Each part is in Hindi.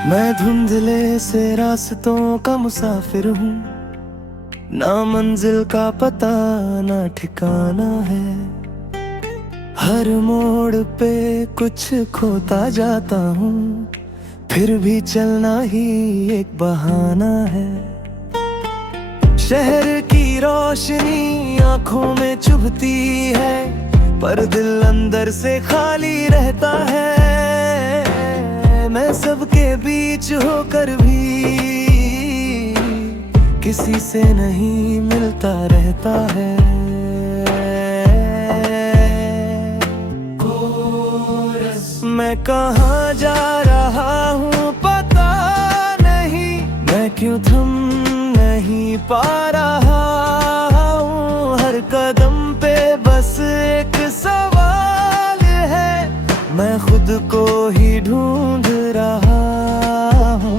मैं धुंधले से रास्तों का मुसाफिर हूँ, ना मंजिल का पता ना ठिकाना है। हर मोड़ पे कुछ खोता जाता हूँ, फिर भी चलना ही एक बहाना है। शहर की रोशनी आंखों में चुभती है, पर दिल अंदर से खाली रहता है। मैं सबके बीच होकर भी किसी से नहीं मिलता रहता है। मैं कहाँ जा रहा हूँ पता नहीं, मैं क्यों थम नहीं पा रहा हूँ। हर कदम पे बस एक सवाल है, मैं खुद को ही ढूंढ रहा हूँ।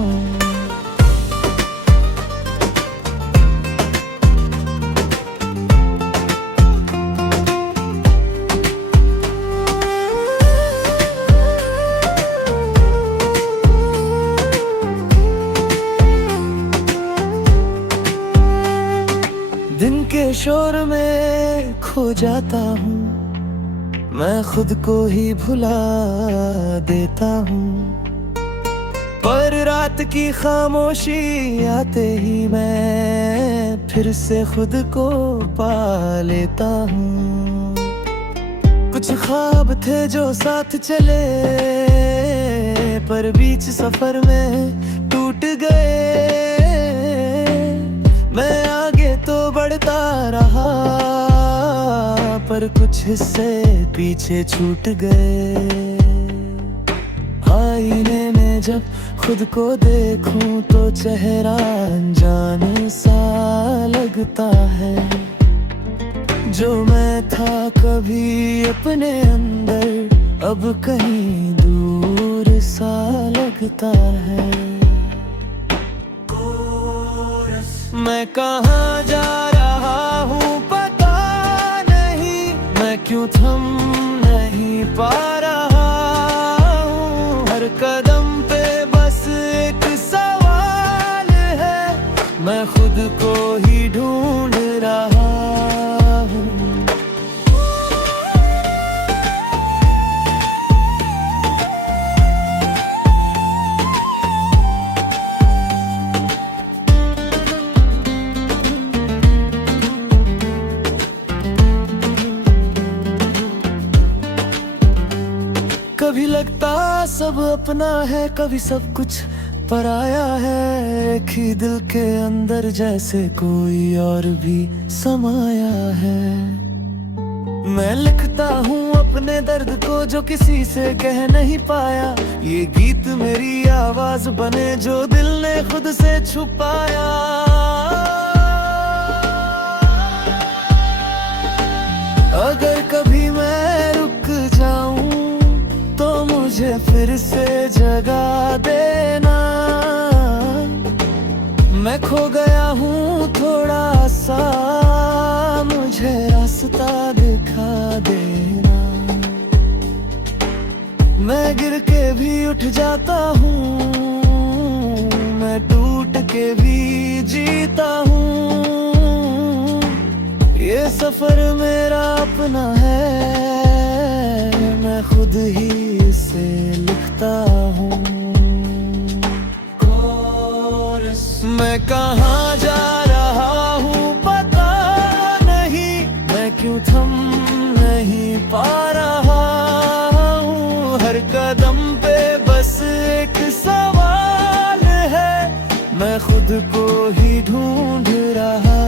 दिन के शोर में खो जाता हूँ, मैं खुद को ही भुला देता हूँ। पर रात की खामोशी आते ही मैं फिर से खुद को पा लेता हूँ। कुछ ख्वाब थे जो साथ चले, पर बीच सफर में टूट गए। मैं आगे तो बढ़ता रहा, पर कुछ हिस्से पीछे छूट गए। आईने में जब खुद को देखूं तो चेहरा अनजान सा लगता है। जो मैं था कभी अपने अंदर, अब कहीं दूर सा लगता है। मैं कहाँ जा रहा हूँ पता नहीं, मैं क्यों थम नहीं पा रहा हूँ। हर कदम पे बस एक सवाल है, मैं खुद को ही ढूंढ रहा हूँ। कभी लगता सब अपना है, कभी सब कुछ पराया है। एक ही दिल के अंदर जैसे कोई और भी समाया है। मैं लिखता हूँ अपने दर्द को जो किसी से कह नहीं पाया। ये गीत मेरी आवाज बने जो दिल ने खुद से छुपाया। अगर कभी मैं रुक जाऊं तो मुझे फिर से जगा देना। मैं खो गया हूँ थोड़ा सा, मुझे रास्ता दिखा देना। मैं गिर के भी उठ जाता हूँ, मैं टूट के भी जीता हूँ। ये सफर मेरा अपना है, मैं खुद ही इसे लिखता हूँ। मैं कहाँ जा रहा हूँ पता नहीं, मैं क्यों थम नहीं पा रहा हूँ। हर कदम पे बस एक सवाल है, मैं खुद को ही ढूंढ रहा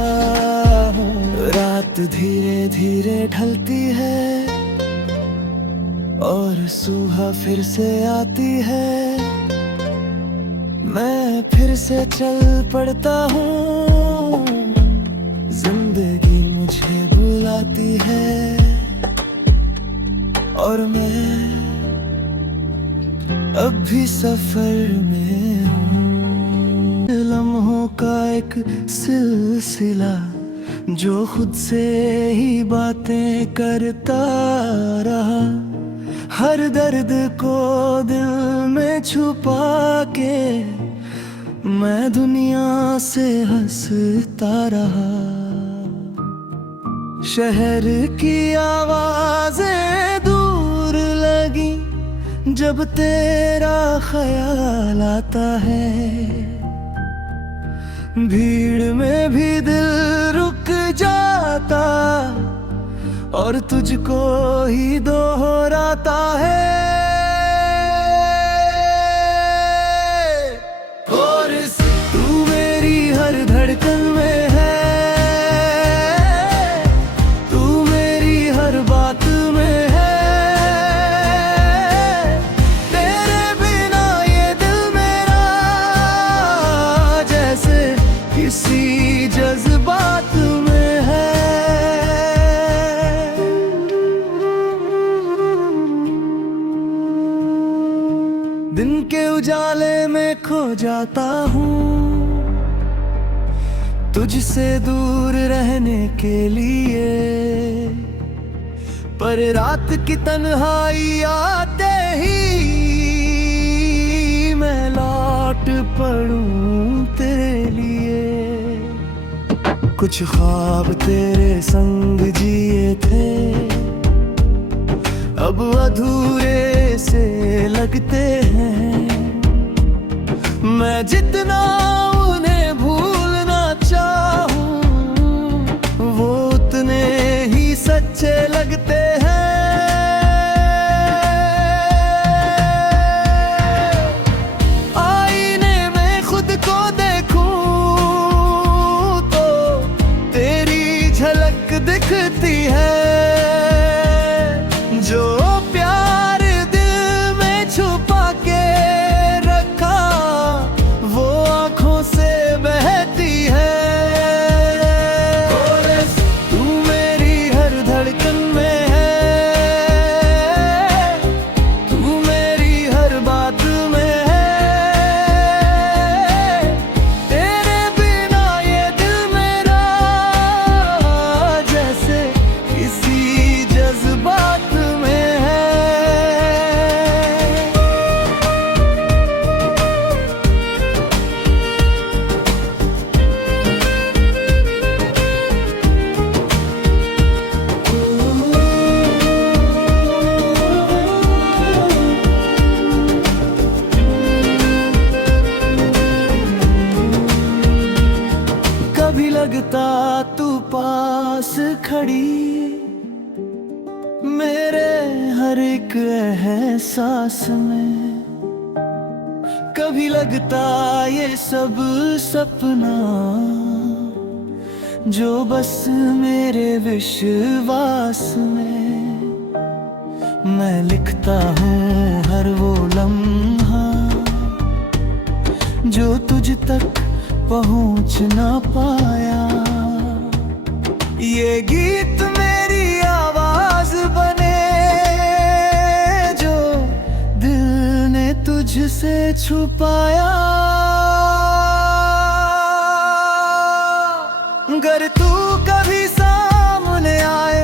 हूँ। रात धीरे धीरे ढलती है और सुबह फिर से आती है। मैं फिर से चल पड़ता हूँ, जिंदगी मुझे बुलाती है और मैं अब भी सफर में हूँ। लम्हों का एक सिलसिला जो खुद से ही बातें करता रहा। हर दर्द को दिल में छुपा के मैं दुनिया से हंसता रहा। शहर की आवाजें दूर लगी जब तेरा ख्याल आता है। भीड़ में भी दिल रुक जाता और तुझको ही दोहराता है। और तू मेरी हर धड़कन में है, तू मेरी हर बात में है। तेरे बिना ये दिल मेरा जैसे किसी जज्बात में है। दिन के उजाले में खो जाता हूँ तुझसे दूर रहने के लिए, पर रात की तन्हाई आते ही मैं लौट पड़ूं तेरे लिए। कुछ ख्वाब तेरे संग जिए थे अब अधूरे से लगते हैं। मैं जितना उन्हें भूलना चाहूं वो उतने ही सच्चे लगते हैं। आईने में खुद को देखूं तो तेरी झलक दिखती है। जो प्यार दिल में छुपा के रखा वो आंखों से बहती है। तू मेरी हर धड़कन में है, तू मेरी हर बात में है। तेरे बिना ये दिल मेरा जैसे किसी जज्बात में है। कभी लगता तू पास खड़ी मेरे हर एक एहसास में। कभी लगता ये सब सपना जो बस मेरे विश्वास में। मैं लिखता हूँ हर वो लम्हा जो तुझ तक पहुँच ना पाया। ये गीत मेरी आवाज बने जो दिल ने तुझसे छुपाया। अगर तू कभी सामने आए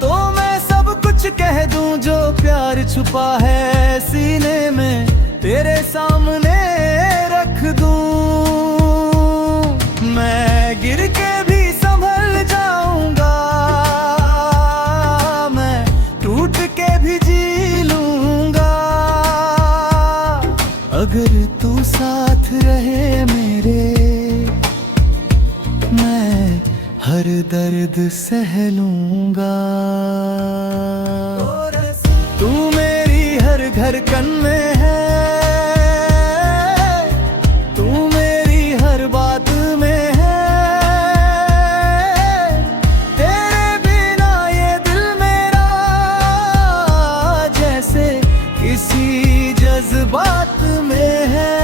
तो मैं सब कुछ कह दूं जो प्यार छुपा है सीने में तेरे सामने रख दूं। मैं गिर के भी संभल जाऊंगा, मैं टूट के भी जी लूंगा। अगर तू साथ रहे मेरे मैं हर दर्द सह लूंगा। तू मेरी हर धड़कन में है, जज्बात में है।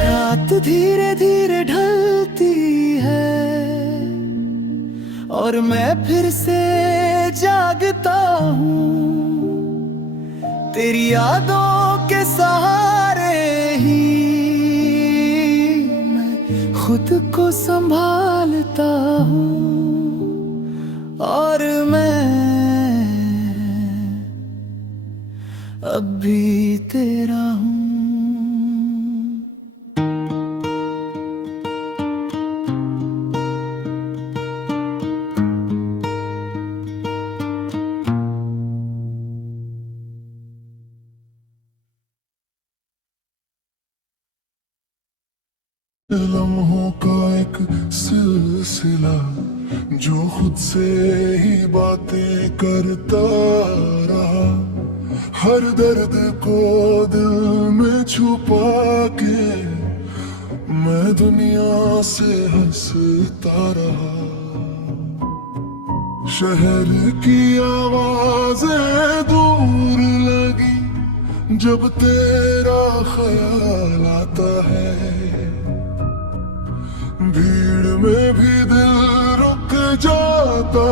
रात धीरे धीरे ढलती है और मैं फिर से जागता हूँ तेरी यादों के सहारे ही। मैं खुद को संभालता हूँ और मैं लम्हों का एक सिलसिला जो खुद से ही बातें करता रहा, हर दर्द को दिल में छुपा के मैं दुनिया से हंसता रहा। शहर की आवाजें दूर लगी जब तेरा ख्याल आता है, भीड़ में भी दिल रुक जाता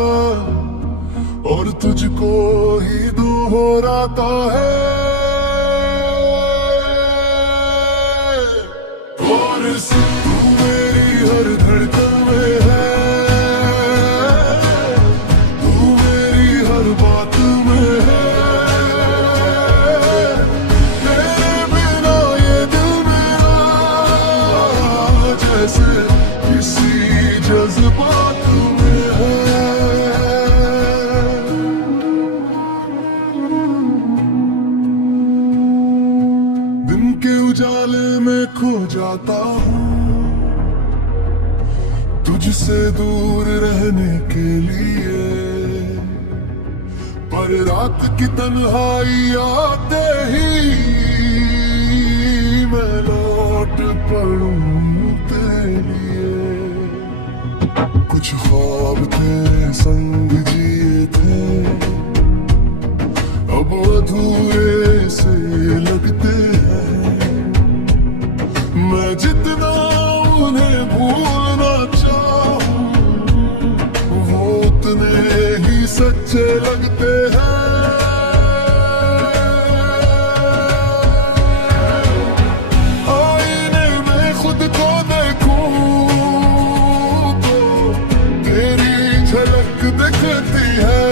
और तुझको ही दोहराता है। और तू मेरी हर धड़कन में है, तू मेरी हर बात में है, तेरे बिना ये दिल मेरा जैसे किसी जज्बात में है। दिन के उजाले में खो जाता हूँ तुझसे दूर रहने के लिए, पर रात की तन्हाई आते ही मैं लौट पड़ूं तेरे लिए। कुछ ख्वाब थे संग जिए थे, अब अधूरे से लगते हैं। मैं जितना उन्हें भूलना चाहूं वो उतने ही सच्चे लगते हैं। आईने में खुद को देखूं तो तेरी झलक दिखती है,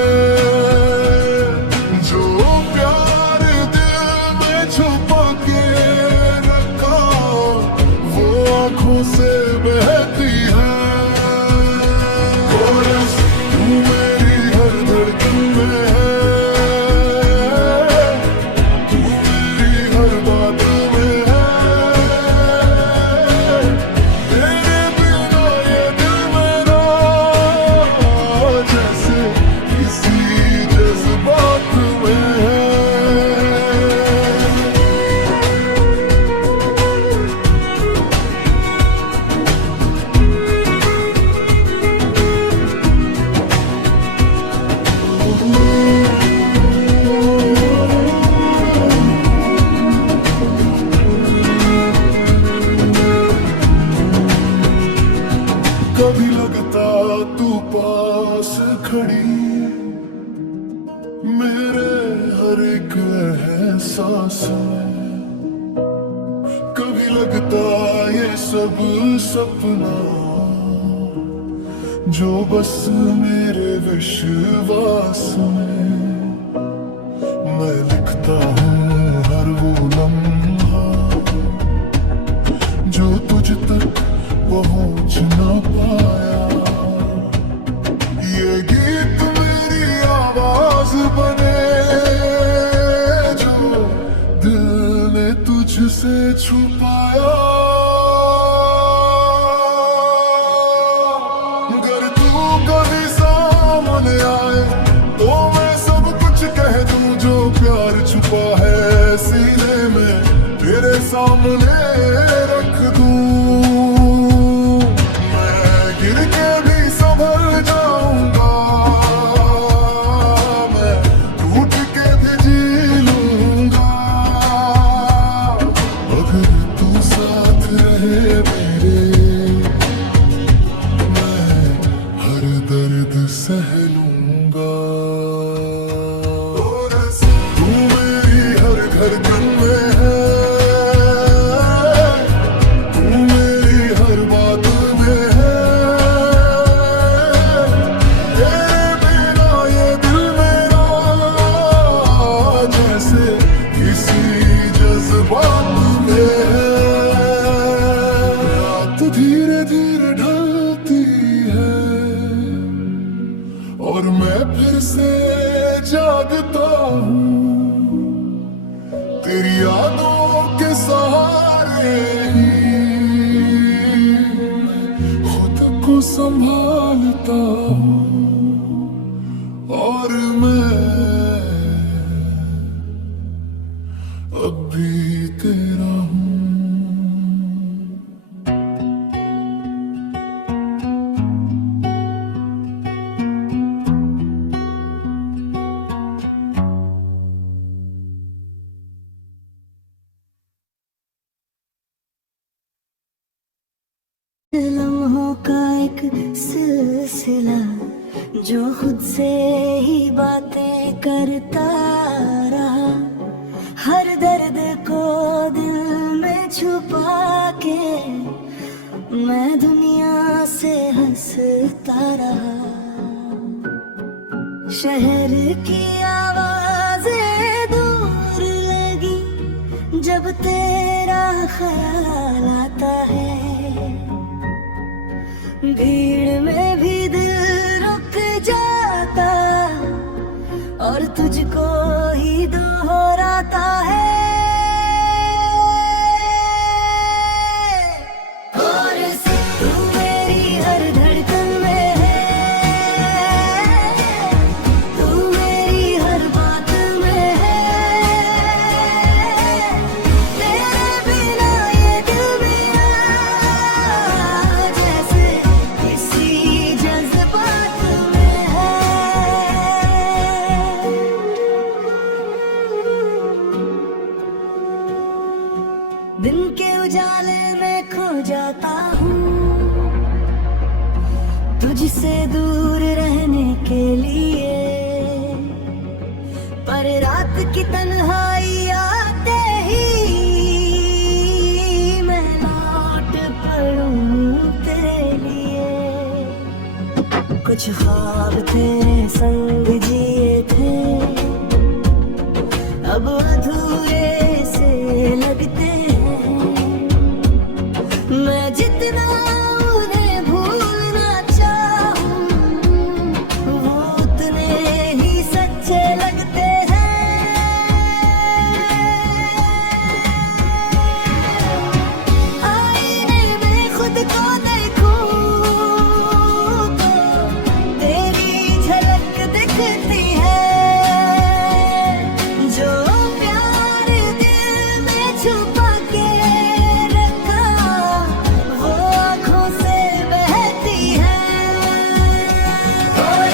जो प्यार दिल में छुपा के रखा वो आंखों से बहती है। और तू मेरी हर धड़कन में है, तू मेरी हर बात में है, तेरे बिना ये दिल मेरा जैसे किसी जज्बात में है। कभी लगता तू पास खड़ी मेरे हर एक एहसास में, कभी लगता ये सब सपना जो बस मेरे विश्वास में। मैं लिखता हूँ हर वो लम्हा जो तुझ तक पहुँच ना पाया, ये गीत मेरी आवाज बने जो दिल ने तुझसे छुपाया। अगर तू कभी सामने आए तो मैं सब कुछ कह दूं जो प्यार छुपा है सीने में तेरे सामने रख दूं। गिर के भी संभल जाऊंगा, मैं टूट के भी जी लूंगा, अगर तू साथ रहे मेरे मैं हर दर्द सह लूंगा। तू मेरी हर धड़कन में है, तू मेरी हर बात में है, धीरे धीरे ढलती है और मैं फिर से जागता हूँ तेरी यादों के सहारे ही। संभालता हूँ और मैं अब भी तेरा हूँ। लम्हों का एक सिलसिला जो खुद से ही बातें करता रहा, हर दर्द को दिल में छुपा के मैं दुनिया से हंसता रहा। शहर की आवाजें दूर लगी जब तेरा ख्याल आता है, भीड़ में भी दिल रुक जाता और तुझको ही दोहराता है। और तू मेरी हर धड़कन में है, तू मेरी हर बात में है, तेरे बिना ये दिल मेरा जैसे किसी जज्बात में है। दिन के उजाले में खो जाता हूँ तुझसे दूर रहने के लिए, पर रात की तन्हाई आते ही मैं लौट पड़ूं तेरे लिए। कुछ ख्वाब थे संग जिए थे, अब अधूरे से लगते हैं। मैं जितना उन्हें भूलना चाहूं वो उतने ही सच्चे लगते हैं। आईने में खुद को देखूं तो तेरी झलक दिखती है, जो प्यार दिल में छुपा के रखा वो आँखों से बहती है। और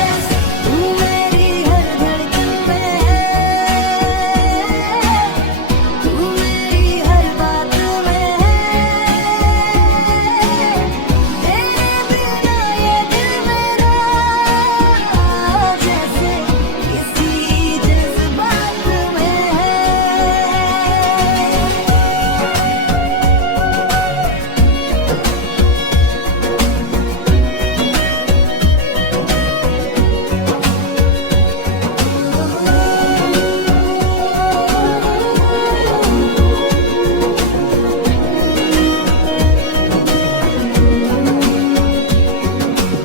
तू मेरी हर धड़कन में है, तू मेरी हर बात में है, तेरे बिना ये दिल मेरा जैसे किसी जज्बात में है।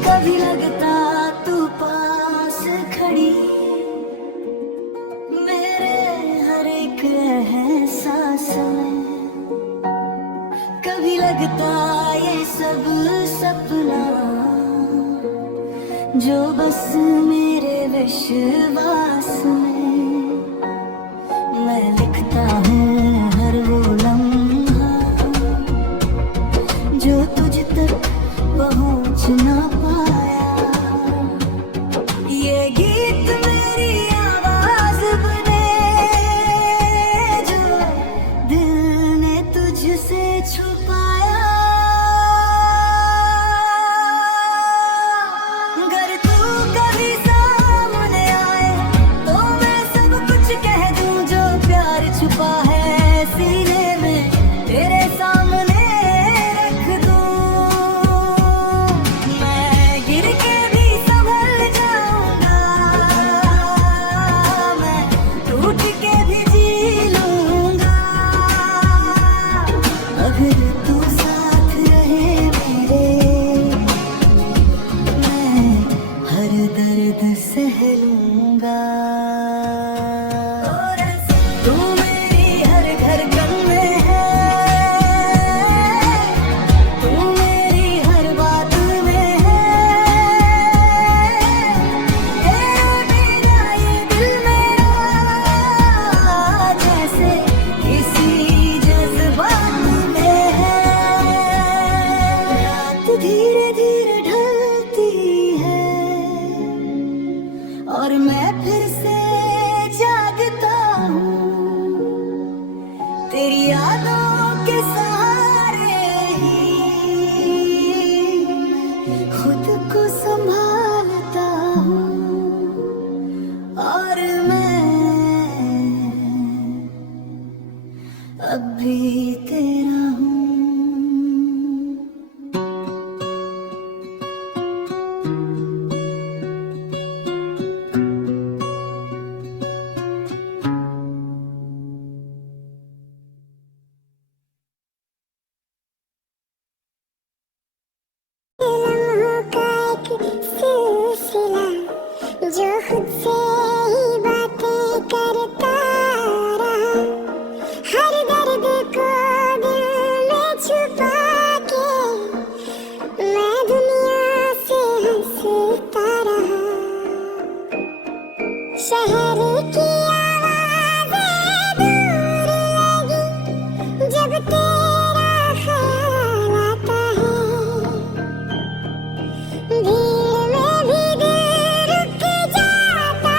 कभी लगता तू पास खड़ी मेरे हर एक एहसास में, कभी लगता ये सब सपना जो बस मेरे विश्वास में। मैं लिखता हूँ हर वो लम्हा जो तुझ तक पहुँच ना पाया। ये गीत मेरी आवाज बने जो दिल ने तुझसे छुपाया। अगर तू कभी सामने आए तो मैं सब कुछ कह दूं जो प्यार छुपा है सीने में, तेरे सामने रख दूं। मैं गिर के भी संभल जाऊंगा, मैं टूट के भी जी लूंगा। अगर तू साथ रहे मेरे मैं हर दर्द सह लूंगा। तू मेरी हर धड़कन में है, तू मेरी हर बात में है, जो खुद से ही बातें करता रहा, हर दर्द को दिल में छुपा के मैं दुनिया से हंसता रहा। शहर की आवाज़ें दूर लगी जब तेरा ख्याल आता है, भीड़ में भी दिल रुक जाता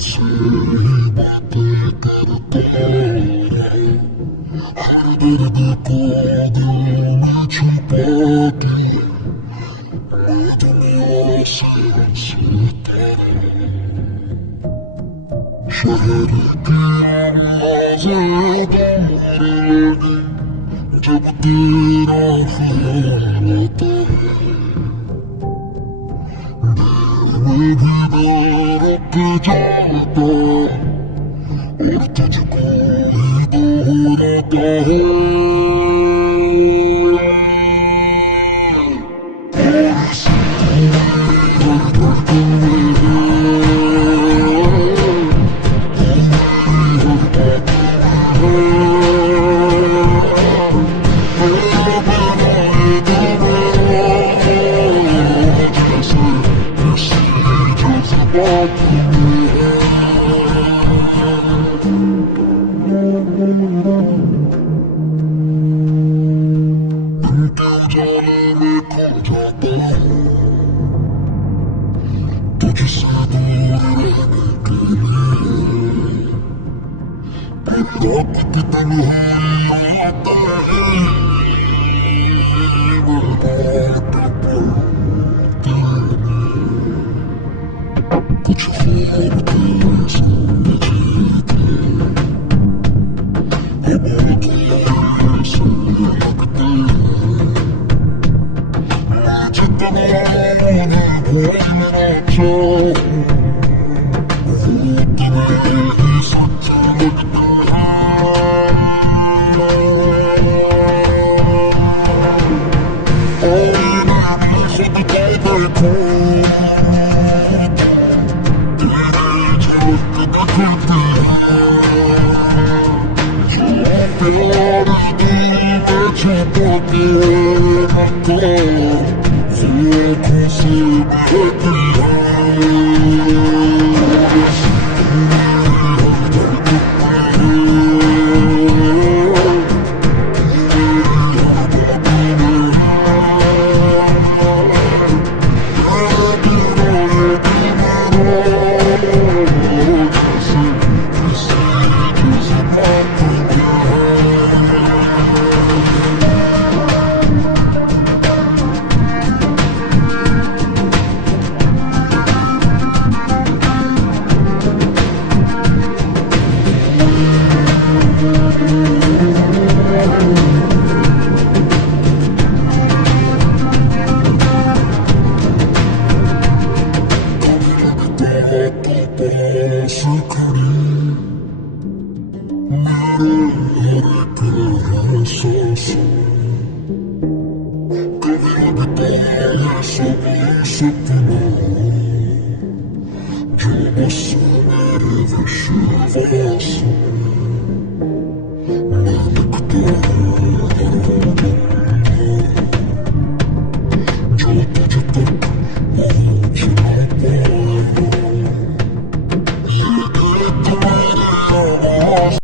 मुझसे ही बातें करता है, दर्द को दिल में छुपा के मैं दुनिया से हंसता शहर की आवाज़ें दूर लगी जब तेरा ख्याल आता है मैं भी रुक जाता और तुझको ही दोहराता है जाने में खो जाता हूँ तुझसे दूर रहने के लिए पर वक्त तन्हाई आता है बर्बाद पल कुछ ख्वाब थे जिंदगी थे अब तुम्हें सुनने लगते जितना उन्हें भूलना चाहूं वो तुम्हें ही सच लगता है और मैं खुद को देखूं प्यार दिल में छुपा के रखो आँखों से बहती पास खड़ी मेरे हर एक सांस कभी लगता है सब सपना जो बस मेरे विश्वास मैं दिखता हूँ